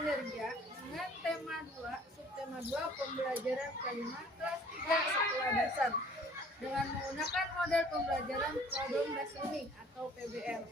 kinerja dengan tema 2, subtema 2 pembelajaran kelima kelas 3 sekolah dasar dengan menggunakan model pembelajaran problem based learning atau PBL.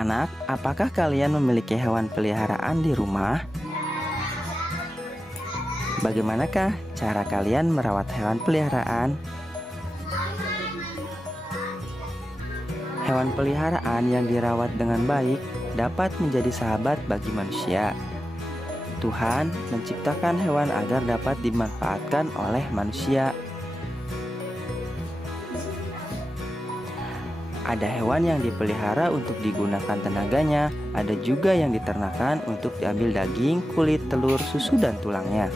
Anak-anak, apakah kalian memiliki hewan peliharaan di rumah? Bagaimanakah cara kalian merawat hewan peliharaan? Hewan peliharaan yang dirawat dengan baik dapat menjadi sahabat bagi manusia. Tuhan menciptakan hewan agar dapat dimanfaatkan oleh manusia. Ada hewan yang dipelihara untuk digunakan tenaganya, ada juga yang diternakan untuk diambil daging, kulit, telur, susu, dan tulangnya.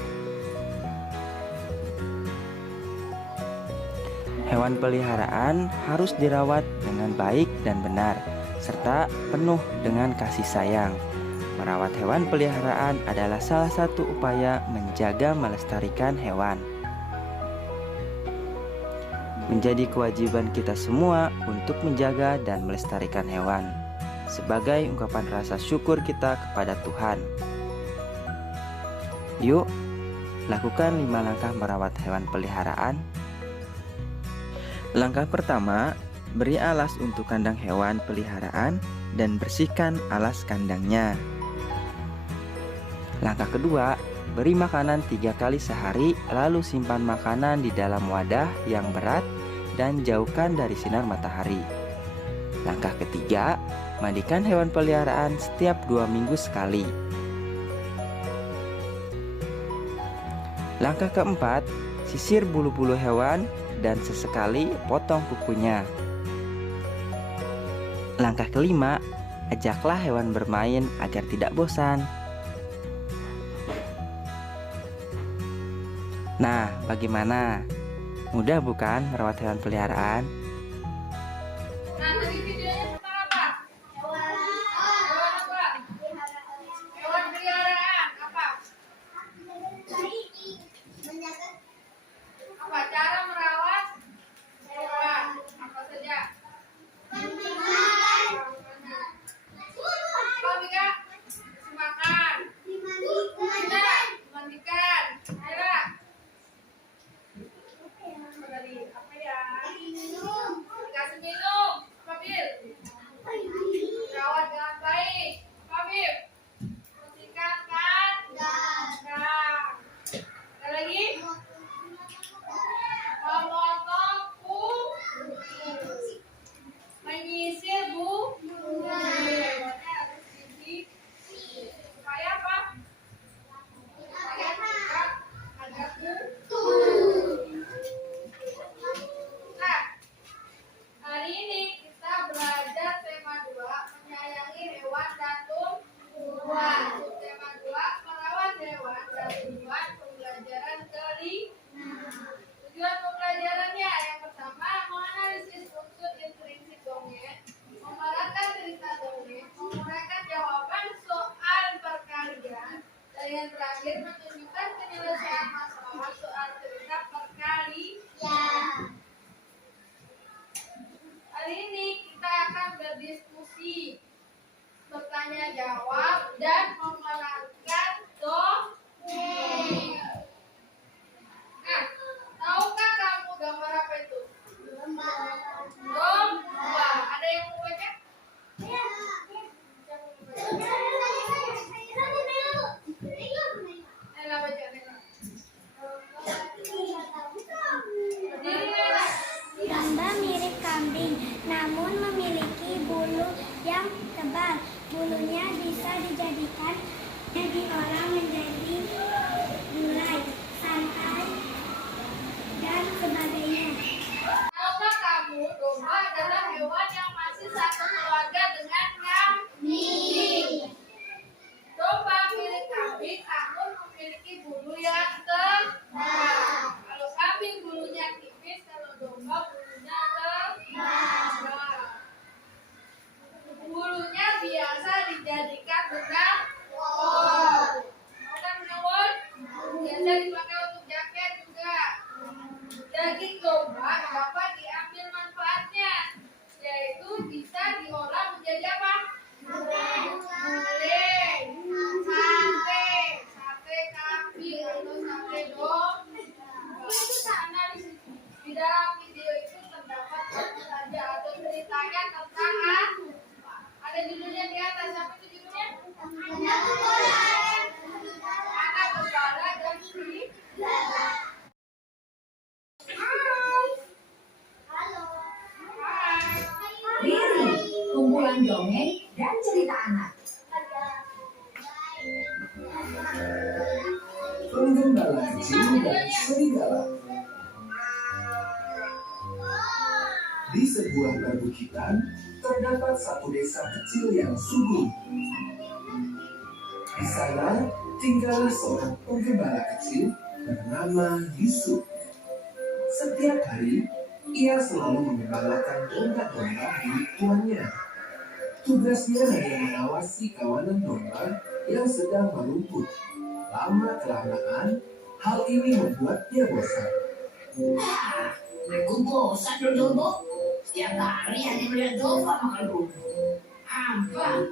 Hewan peliharaan harus dirawat dengan baik dan benar, serta penuh dengan kasih sayang. Merawat hewan peliharaan adalah salah satu upaya menjaga melestarikan hewan. Menjadi kewajiban kita semua untuk menjaga dan melestarikan hewan, sebagai ungkapan rasa syukur kita kepada Tuhan. Yuk, lakukan 5 langkah merawat hewan peliharaan. Langkah pertama, beri alas untuk kandang hewan peliharaan dan bersihkan alas kandangnya. Langkah kedua, beri makanan 3 kali sehari, lalu simpan makanan di dalam wadah yang berat dan jauhkan dari sinar matahari. Langkah ketiga, mandikan hewan peliharaan setiap 2 minggu sekali. Langkah keempat, sisir bulu-bulu hewan dan sesekali potong kukunya. Langkah kelima, ajaklah hewan bermain agar tidak bosan. Nah, bagaimana? Mudah bukan merawat hewan peliharaan? Nah, tadi videonya tentang apa? Hewan apa? Hewan peliharaan apa? Apa cara merawat hewan? Apa saja? Apa Bika? Kasih makan. Dimandikan. Aira. Apa ya? Dikasih minum. Apa Bil? Rawat dengan baik. Apa Bil? Bersihkan kandang. Ada lagi? Memotong kuku. Menyisir bunga. Harus disisir. Supaya apa? Supaya tidak ada kutu. Nah, hari ini kita belajar tema 2, menyayangi hewan dan tumbuhan. Tema 2, merawat hewan dan tumbuhan, pembelajaran kelima. Tujuan pembelajarannya yang pertama, menganalisis unsur intrinsik dongeng, memerankan cerita dongeng, menguraikan jawaban soal perkalian, dan yang terakhir menunjukkan penyelesaian masalah soal cerita perkalian. Hari ini kita akan berdiskusi, bertanya jawab, dan memerankan dongeng. Nah, tahukah kamu gambar apa itu? Domba. Ada yang mau baca? dongeng dan cerita anak. Penggembala kecil dan serigala. Di sebuah perbukitan terdapat satu desa kecil yang subur. Di sana tinggal seorang penggembala kecil bernama Yusuf. Setiap hari ia selalu menggembalakan domba-domba milik tuannya. Tugasnya hanya mengawasi kawanan domba yang sedang merumput. Lama-kelamaan, hal ini membuatnya bosan. Aku bosan dulu. Setiap hari hanya melihat domba makan rumput. Apa?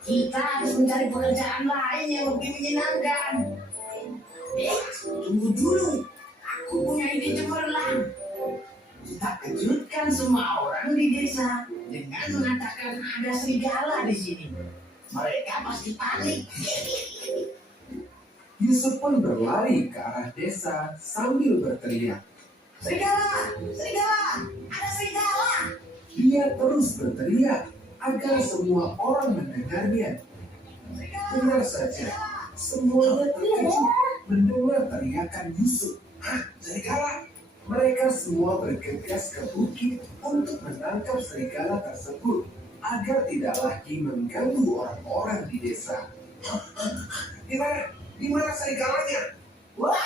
Kita harus mencari pekerjaan lain yang lebih menyenangkan. Tunggu dulu. Aku punya ide cemerlang. Kita kejutkan semua orang di desa dengan mengatakan ada serigala di sini. Mereka pasti panik. Yusuf pun berlari ke arah desa sambil berteriak. Serigala! Serigala! Ada serigala! Dia terus berteriak agar semua orang mendengarnya. Benar saja, semuanya terkejut mendengar teriakan Yusuf. Hah, serigala? Mereka semua bergegas ke bukit untuk menangkap serigala tersebut agar tidak lagi mengganggu orang-orang di desa. Di mana? Di mana serigalanya? Wah!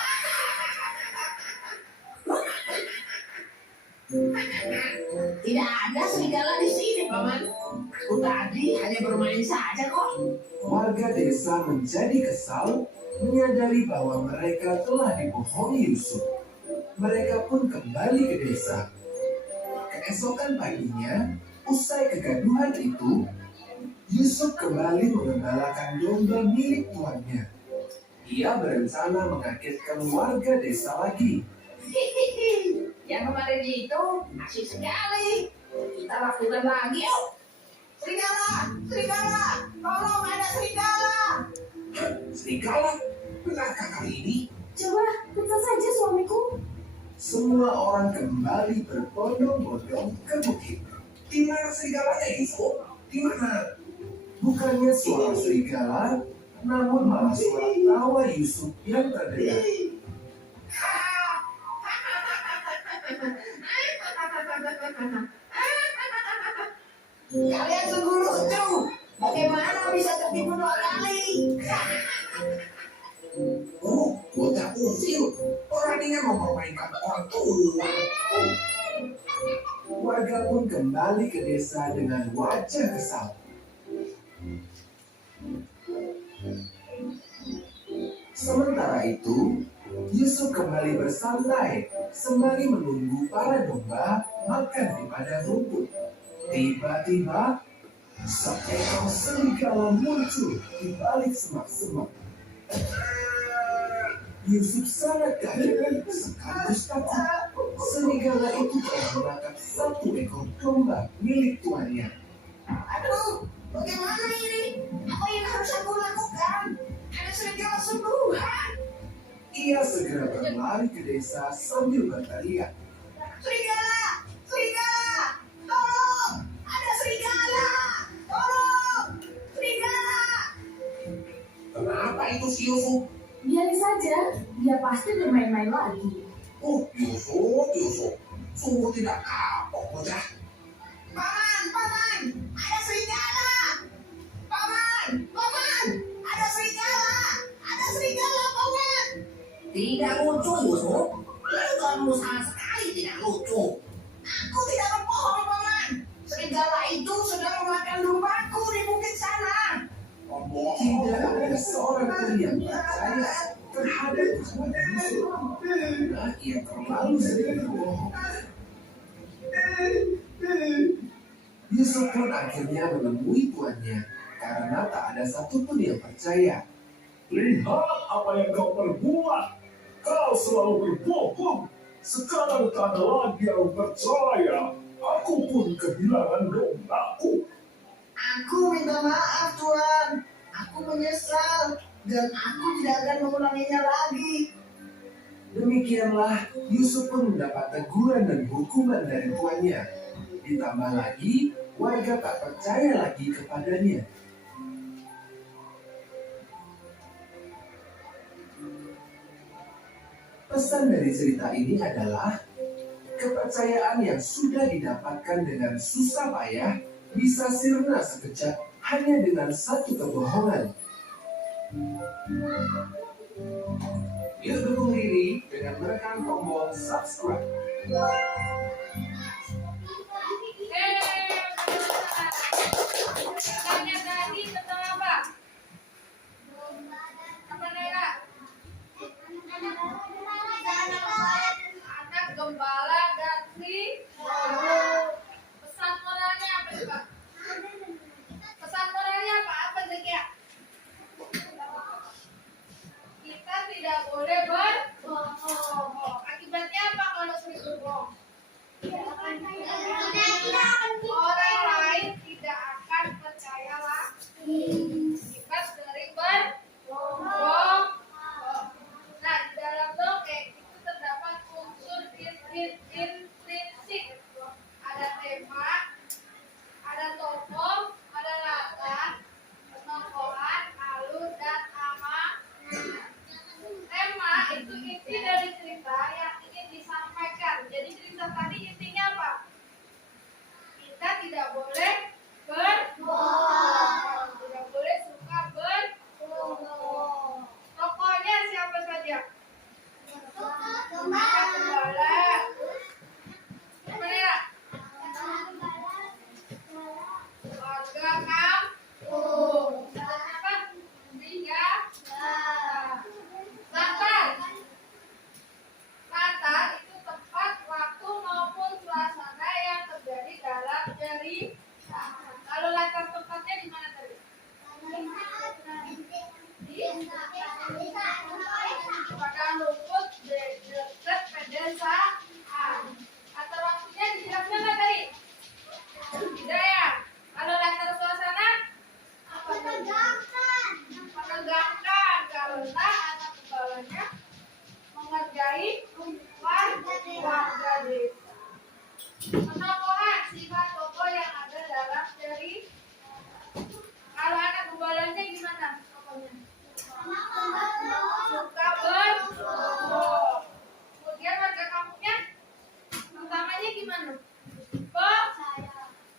Tidak ada serigala di sini, Paman. Aku tadi hanya bermain saja kok. Warga desa menjadi kesal menyadari bahwa mereka telah dibohongi Yusuf. Mereka pun kembali ke desa. Keesokan paginya, usai kegaduhan itu, Yusuf kembali mengembalakan domba milik tuannya. Ia berencana mengagetkan warga desa lagi. Yang kemarin itu asik sekali. Kita lakukan lagi yuk. Serigala! Serigala! Tolong ada serigala! Serigala? Benarkah kali ini? Coba periksa saja suamiku. Semua orang kembali berbondong-bondong ke bukit. Di mana serigalanya, Yusuf? Di mana? Bukannya suara serigala, namun malah suara tawa Yusuf yang terdengar. Kalian sungguh lucu. Bagaimana bisa tertipu dua kali? Oh, bocah usil. Orangnya mempermainkan orang tua. Warga pun kembali ke desa dengan wajah kesal. Sementara itu, Yusuf kembali bersantai sembari menunggu para domba makan di padang rumput. Tiba-tiba, seekor serigala muncul di balik semak-semak. Yusuf sangat kaget sekaligus takut. Serigala itu telah menangkap satu ekor domba milik tuannya. Aduh, bagaimana ini? Apa yang harus aku lakukan? Ada serigala sungguhan. Ia segera berlari ke desa sambil berteriak. Serigala! Serigala! Tolong! Ada serigala! Tolong! Serigala! Kenapa itu si Yusuf? Biarin saja, dia pasti bermain-main lagi. Oh, Yusuf. Sungguh tidak kapok, bocah. Paman! Paman! Ada serigala! Paman! Paman! Ada serigala! Ada serigala, Paman! Tidak lucu, Yusuf. Kamu sama sekali tidak lucu. Aku tidak berbohong, Paman. Serigala itu sedang memakan dombaku di bukit sana. Tidak ada seorang pun yang percaya terhadap ucapan Yusuf. Karena ia terlalu sering berbohong. Yusuf pun akhirnya menemui tuannya karena tak ada satupun yang percaya. Lihat apa yang kau perbuat. Kau selalu berbohong. Sekarang tak ada lagi yang percaya. Aku pun kehilangan dombaku. Aku minta maaf, Tuan. Aku menyesal dan aku tidak akan mengulanginya lagi. Demikianlah Yusuf pun mendapat teguran dan hukuman dari tuannya. Ditambah lagi, warga tak percaya lagi kepadanya. Pesan dari cerita ini adalah kepercayaan yang sudah didapatkan dengan susah payah bisa sirna sekejap hanya dengan satu kebohongan. Yuk dukung Riri dengan menekan tombol subscribe. Tanya tadi tentang apa? Apa Nela? Anak gembala dan si pesan moralnya apa coba? Pesan moralnya apa? Apa Zekia? Kita tidak boleh berbohong. Akibatnya apa kalau sering berbohong? Orang lain tidak akan percaya lagi. Kita sering berbohong. Nah, di dalam dongeng itu terdapat unsur intrinsik. Ada tema, ada tokoh, ada latar, penokohan, alur, dan amanat. Tema itu inti dari cerita yang ingin disampaikan. Jadi cerita tadi intinya apa? Kita tidak boleh berbohong. Tidak boleh suka berbohong. Tokohnya siapa saja? Gembala. Apa ya? Warga kampung. Apa? Tiga. Latar itu tempat, waktu maupun suasana yang terjadi dalam cerita. Kalau latar tempatnya di mana tadi? Padang rumput dekat pedesaan. Latar waktunya dijelaskan nggak tadi? Tidak ya. Kalau latar suasana menegangkan karena anak gembalanya mengerjai warga desa. Penokohan sifat tokoh yang ada dalam cerita. Kalau anak gembalanya gimana tokohnya? Suka berbohong. Kemudian warga kampungnya utamanya gimana?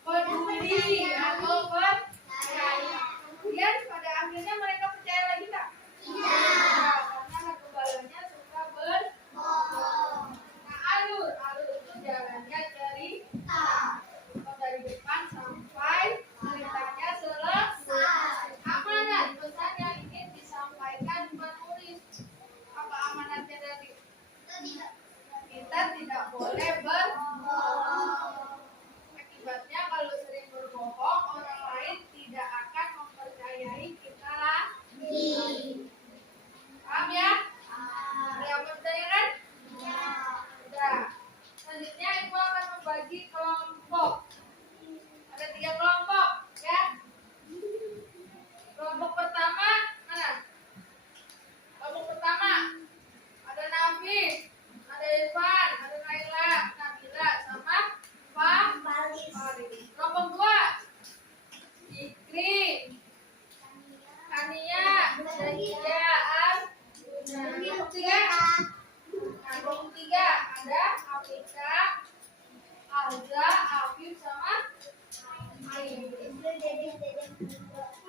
Peduli atau percaya. Kemudian pada akhirnya mereka percaya lagi tak? Tidak. Karena anak gembalanya suka berbohong. Nah, alur itu jalannya cerita. Dari depan sampai ceritanya selesai. Amanat pesan yang ingin disampaikan penulis. Apa amanatnya tadi? Kita tidak boleh berbohong. Akibatnya kalau sering berbohong, orang lain tidak akan mempercayai kita lagi. Paham ya? Ada yang percaya? Sudah. Selanjutnya ibu akan membagi kelompok. Ada 3 kelompok, ya. Kelompok pertama mana? Kelompok pertama ada Nafi, ada Irfan, ada Naila, Nabila, sama Faris. Kelompok 2 Ikri, Kania, Zakia, Arjuna. Kelompok 3 ada Afika, Alza, Afif, sama Ayu.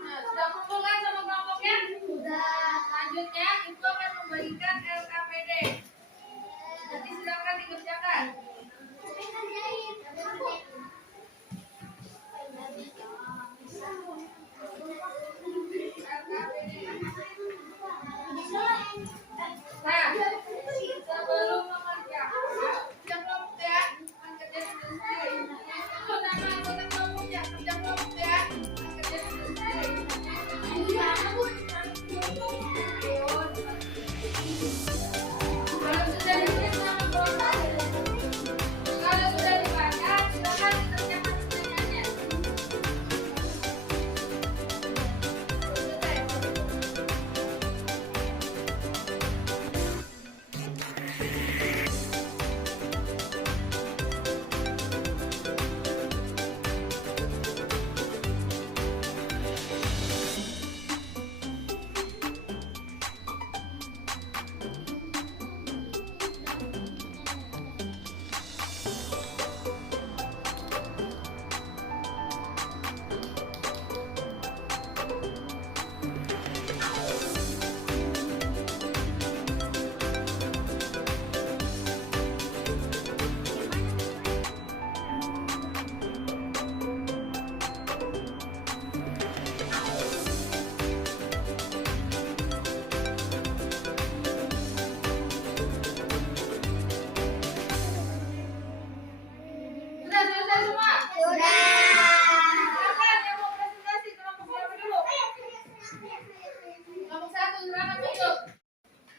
Nah, sudah kumpul kan sama kelompoknya? Sudah. Selanjutnya ibu akan membagikan LKPD. Nanti silakan dikerjakan. LKPD. silakan masuk.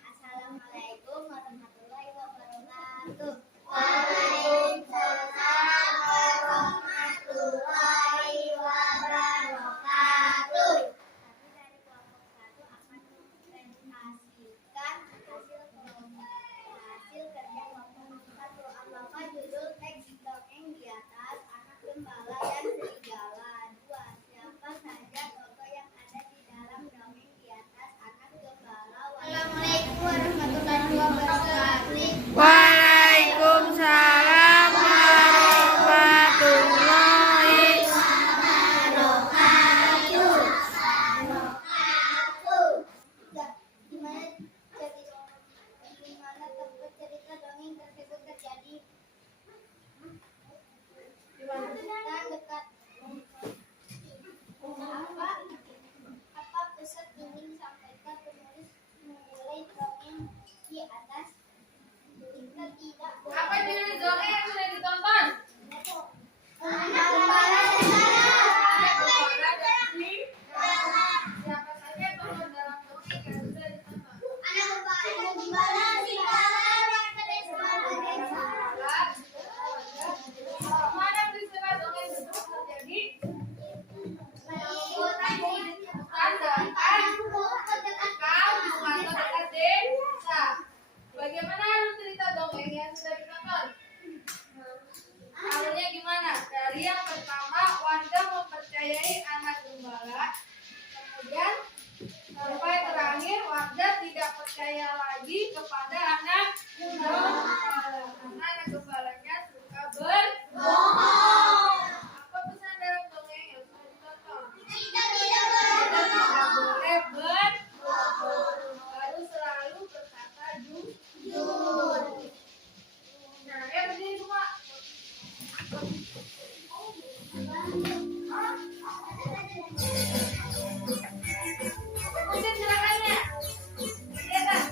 Assalamualaikum warahmatullahi wabarakatuh. Waalaikumsalam warahmatullahi wabarakatuh. Kami dari kelompok 1 akan mempresentasikan hasil kerja kelompok 1. Apakah judul teks dongeng di atas? Anak gembala dan serigala. 2. Siapa saja tokoh yang ada di dalam dongeng di atas? Anak gembala. Assalamualaikum warahmatullahi wabarakatuh. Waalaikumsalam warahmatullahi Gimana tempat cerita dongeng tersebut terjadi? Dan dekat. Apa pesan ingin disampaikan penulis memulai dongeng di atas? Kita tidak boleh. Apa judul dongeng yang sudah ditonton? Anak gembala dan Siapa saja tokoh dalam dongeng yang sudah ditonton? anak gembala Mana peristiwa dongeng tersebut terjadi? Kau bukan dekat desa. Bagaimana alur cerita dongeng yang sudah ditonton? Alurnya gimana? Dari yang pertama, warga mempercayai anak gembala. Kemudian sampai terakhir, warga tidak percaya lagi kepada anak gembala. Karena anak gembalanya suka berbohong. Apa pesan dalam dongeng yang sudah ditonton? kita tidak Kita tidak boleh berbohong. Harus selalu berkata jujur. Nah, berdiri semua. Kemudian silakannya. Lihat.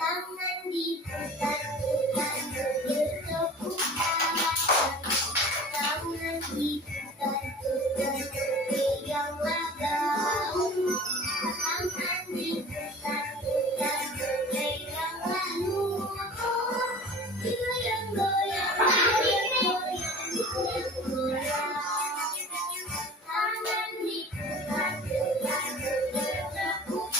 tangan diputar-putar bertepuk tangan diputar-putar berianglah gaung tangan diputar-putar berpeganglah lutut digoyang-goyang digoyang-goyang digoyang-goyang tangan diputar-putar bertepuk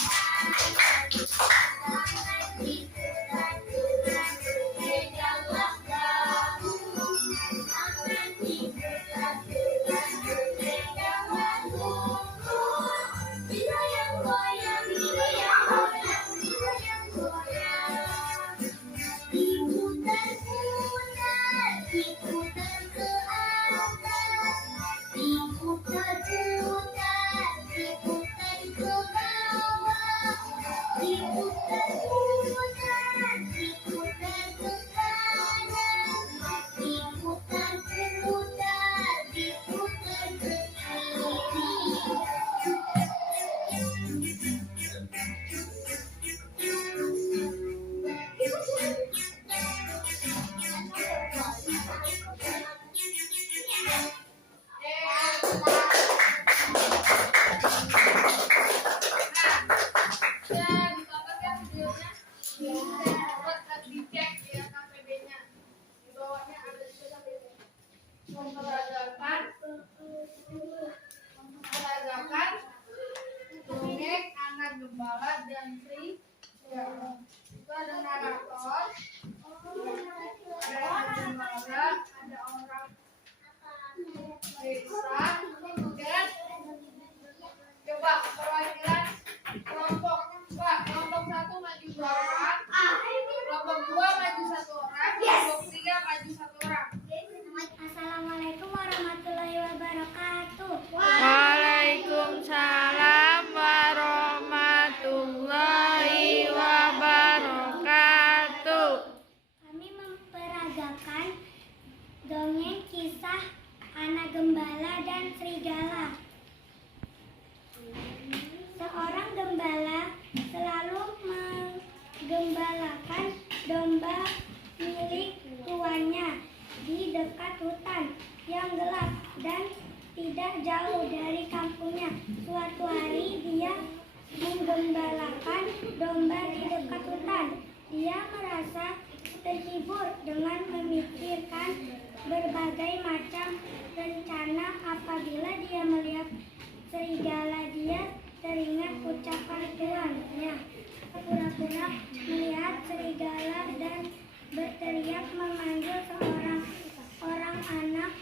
gembala dan serigala. Seorang gembala selalu menggembalakan domba milik tuannya di dekat hutan yang gelap dan tidak jauh dari kampungnya. Suatu hari dia menggembalakan domba di dekat hutan. Dia merasa terhibur dengan memikirkan berbagai macam rencana. Apabila dia melihat serigala, dia teringat ucapan tuannya. Pura-pura melihat serigala dan berteriak memanggil orang anak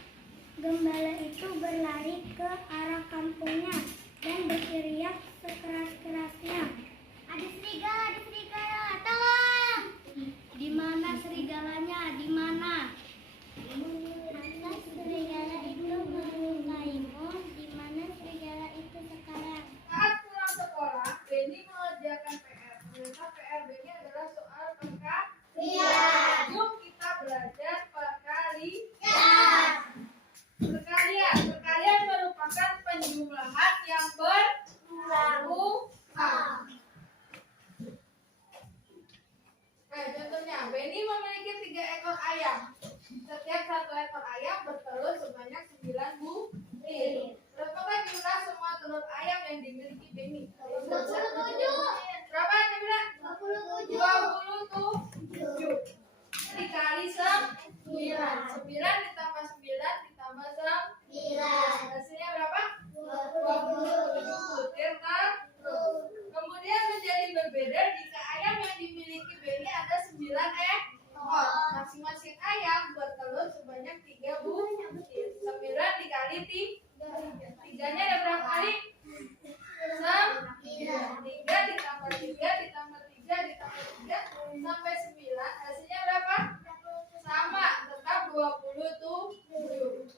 gembala itu berlari ke arah kampungnya dan berteriak sekeras-kerasnya. Ada serigala, tolong! Di mana serigalanya? Di mana? Atas serigala itu melukaimu. Di mana serigala itu sekarang? Saat pulang sekolah, Benny mengerjakan PR. Ternyata PR Benny adalah soal perkalian. Yuk kita belajar perkalian. Perkalian merupakan penjumlahan yang berulang. Contohnya, Benny memiliki 3 ekor ayam. Setiap 1 ekor ayam bertelur sebanyak 9 butir. Berapakah jumlah semua telur ayam yang dimiliki Benny? 27. Berapa yang bilang? 27. Dikali 9. 9 ditambah 9 ditambah 9. Hasilnya berapa? 27 butir telur. Kemudian menjadi berbeda jika ayam yang dimiliki Benny ada 9 ekor. Masing-masing ayam bertelur sebanyak 3 butir. 9 dikali 3. 3-nya ada berapa kali? 9. 3 ditambah 3 ditambah 3 ditambah 3 sampai 9. Hasilnya berapa? Sama, tetap 27.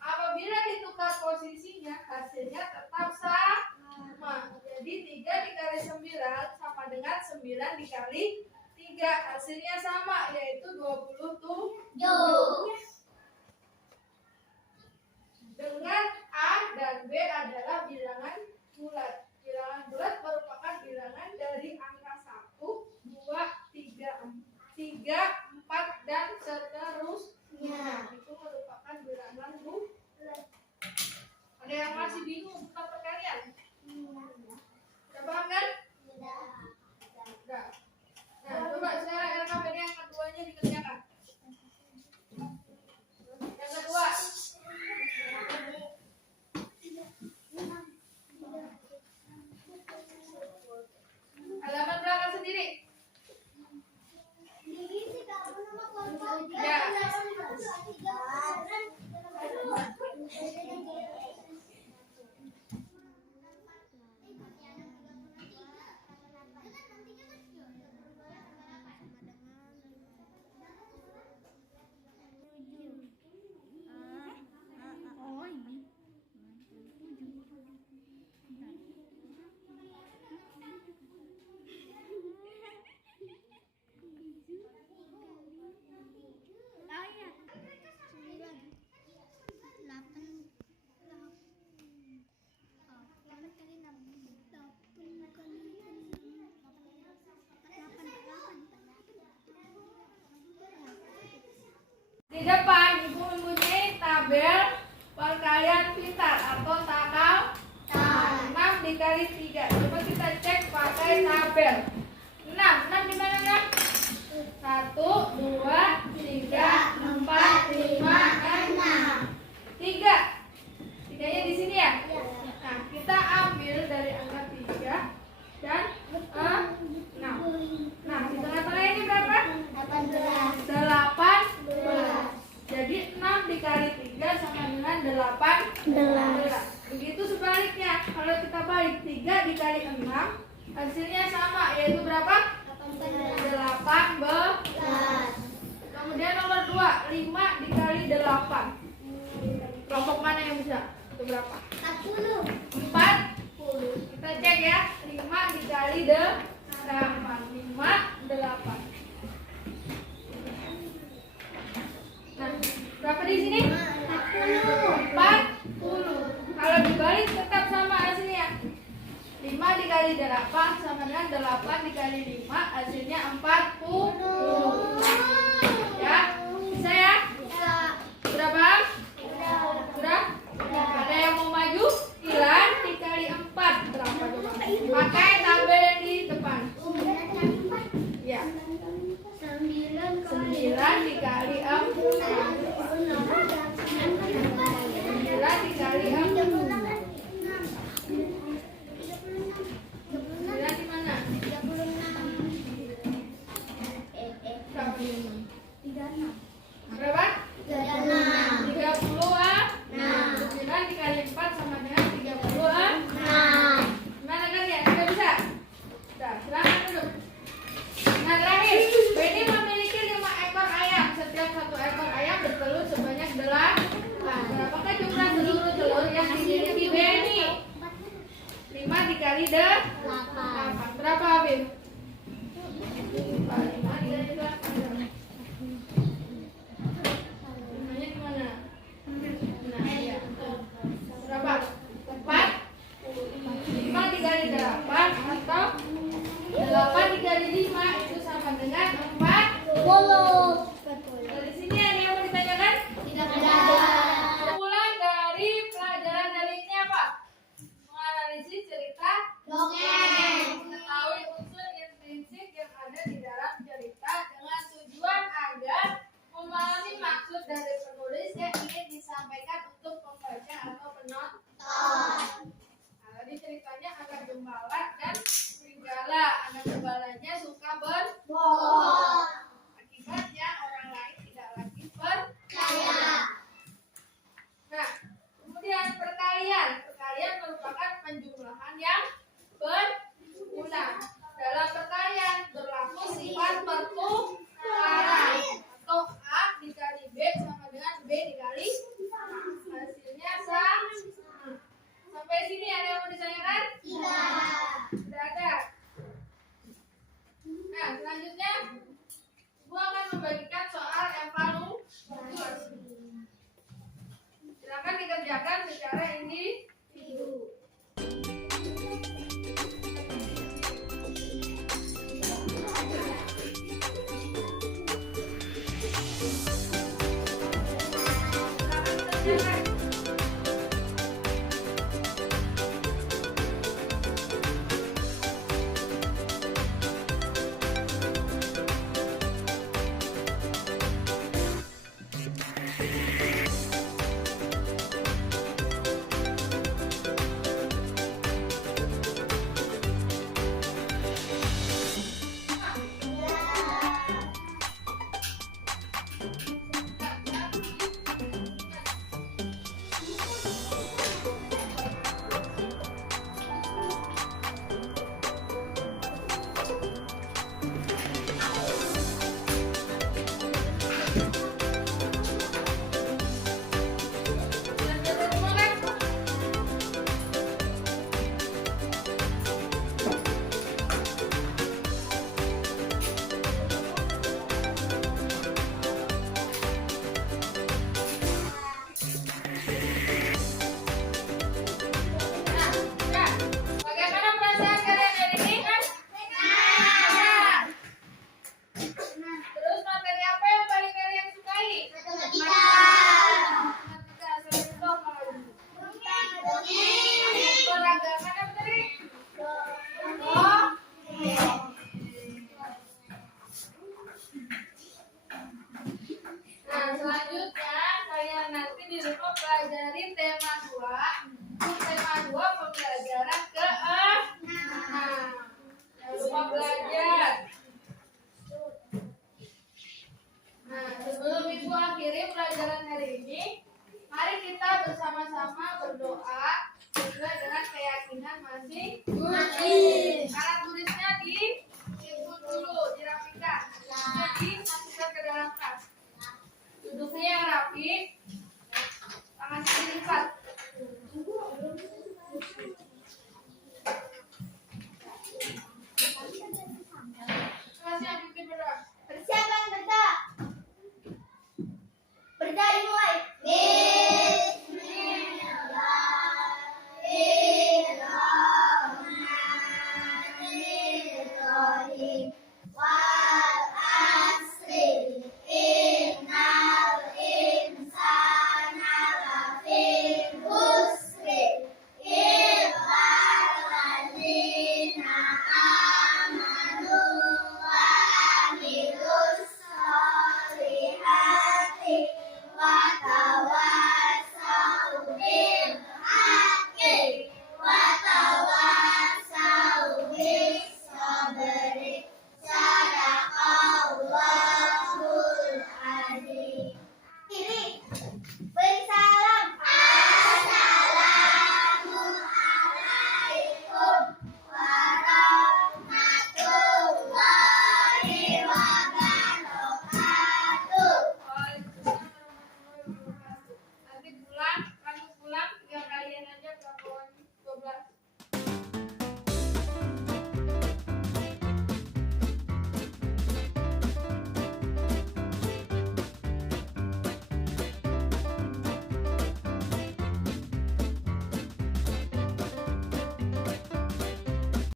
Apabila ditukar posisinya, hasilnya tetap sama. Jadi 3 dikali 9 sama dengan 9 dikali 3. Hasilnya sama, yaitu 27. Dengan A dan B adalah bilangan bulat. Bilangan bulat merupakan bilangan dari angka 1, 2, 3, 4, dan seterusnya. Itu merupakan bilangan bulat. Ada yang masih bingung tentang perkalian? Udah paham kan? Udah. Nah, coba sekarang LKPD yang keduanya dikerjakan. Yang kedua. Halaman belakang sendiri. Ya. Di depan ibu mempunyai tabel perkalian pintar atau takalan. 6 dikali 3. Coba kita cek pakai tabel. 6 di mana 6? 1, 2, 3, 4, 5, 6. 3. 3-nya di sini ya? Nah, kita ambil dari angka 3 dan 6. Nah, di tengah-tengah ini berapa? 18. Jadi 6 dikali 3 sama dengan 18. Begitu sebaliknya, kalau kita balik 3 dikali 6, hasilnya sama, yaitu berapa? 18. Kemudian nomor 2, 5 dikali 8. Kelompok mana yang bisa? Itu berapa? 40. Kita cek ya, 5 dikali 8. 5, 8. Nah, berapa di sini? 40. 4 8 sama dengan 8 dikali 5 hasilnya 40. Ya, bisa ya? Sudah bang? Sudah? Ada yang mau maju? 9 dikali 4 berapa coba? Pakai tabel yang di depan. Ya. 9 dikali 4. 9 dikali 4. 9 di mana? Berapa? 30 ah. 9 dikali 4 sama dengan 30 ah. Gimana kan ya? Sudah bisa? Sudah, silakan duduk. Nah terakhir, Benny memiliki 5 ekor ayam. Setiap 1 ekor ayam bertelur sebanyak 8. Berapakah jumlah seluruh telur yang dimiliki Benny? 5 dikali 8. Berapa Habib? 5 dikali 8. Limanya di mana? Nah, iya. Berapa? 4. 5 dikali 8 atau 8 dikali 5 itu sama dengan 40. Dari sini ada yang mau ditanyakan? Tidak ada. Kesimpulan dari pelajaran hari ini apa? Menganalisis cerita dongeng. Mengetahui unsur intrinsik yang ada di dalam cerita dengan tujuan agar memahami maksud dari penulis yang ingin disampaikan untuk pembaca atau penonton. Nah, tadi ceritanya anak gembala dan serigala. Anak gembalanya suka berbohong. Akibatnya orang lain tidak lagi percaya. Nah, kemudian perkalian. Perkalian merupakan penjumlahan yang berulang. Dalam perkalian berlaku sifat pertukaran atau A dikali B sama dengan B dikali A. Hasilnya sama. Sampai sini ada yang mau ditanyakan? Tidak ada. Nah, selanjutnya Ibu akan membagikan soal evaluasi. Silakan dikerjakan secara individu. Silakan dikerjakan. pelajari tema 2. Untuk tema 2 pembelajaran ke-6. Jangan lupa belajar. Nah, sebelum Ibu akhiri pelajaran hari ini, mari kita bersama-sama berdoa sesuai dengan keyakinan masing-masing. Alat tulisnya di Ibu dulu, dirapikan. Jadi